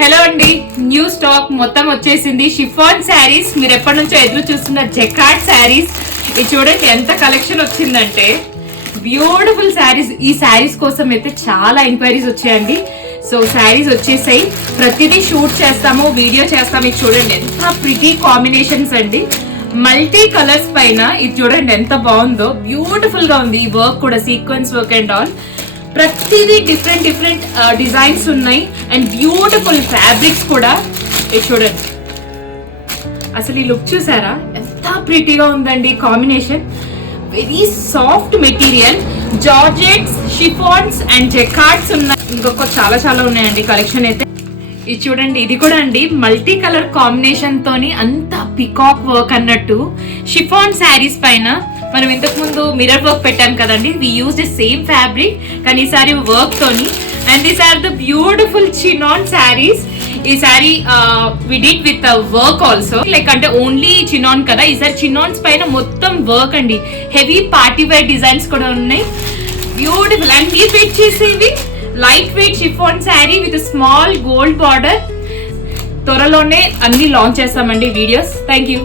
Hello అండి, new stock మొత్తం వచ్చేసింది. షిఫాన్ శారీస్, మీరు ఎప్పటి నుంచో ఎదురు చూస్తున్న జకార్డ్ శారీస్. ఇది చూడండి ఎంత కలెక్షన్ వచ్చిందంటే, బ్యూటిఫుల్ శారీస్. ఈ శారీస్ కోసం అయితే చాలా ఎంక్వైరీస్ వచ్చాయండి. సో శారీస్ వచ్చేసాయి, ప్రతిదీ షూట్ చేస్తాము, వీడియో చేస్తాము. ఇది చూడండి ఎంత ప్రిటీ కాంబినేషన్స్ అండి, మల్టీ కలర్స్ పైన. ఇది చూడండి ఎంత బాగుందో, బ్యూటిఫుల్ గా ఉంది. ఈ వర్క్ కూడా సీక్వెన్స్ వర్క్ అండ్ ఆల్, ప్రతిదీ డిఫరెంట్ డిఫరెంట్ డిజైన్స్ ఉన్నాయి అండ్ బ్యూటిఫుల్ ఫ్యాబ్రిక్స్ కూడా. ఇది చూడండి, అసలు ఈ లుక్ చూసారా ఎంత ప్రిటీగా ఉందండి combination. Very soft material, georgettes, chiffons and jacquards ఉన్నాయి. ఇంకొక చాలా చాలా ఉన్నాయండి కలెక్షన్ అయితే. ఇది చూడండి, ఇది కూడా అండి మల్టీ కలర్ కాంబినేషన్ తోని అంత పికాక్ వర్క్ అన్నట్టు. షిఫాన్ శారీస్ పైన మనం ఇంతకు ముందు మిర్రర్ వర్క్ పెట్టాం కదండి, we use the same fabric కానీ ఈసారి వర్క్ తోని. And these are the beautiful chinon saris. ఈ sari we did with work also, like అంటే ఓన్లీ చినాన్ కదా, ఈసారి చినాన్స్ పైన మొత్తం వర్క్ అండి. హెవీ పార్టీ వేర్ డిజైన్స్ కూడా ఉన్నాయి, బ్యూటిఫుల్. అండ్ మీరు పిక్ చేసేది light weight chiffon sari with small gold border. త్వరలోనే అన్ని లాంచ్ చేస్తామండి వీడియోస్. Thank you.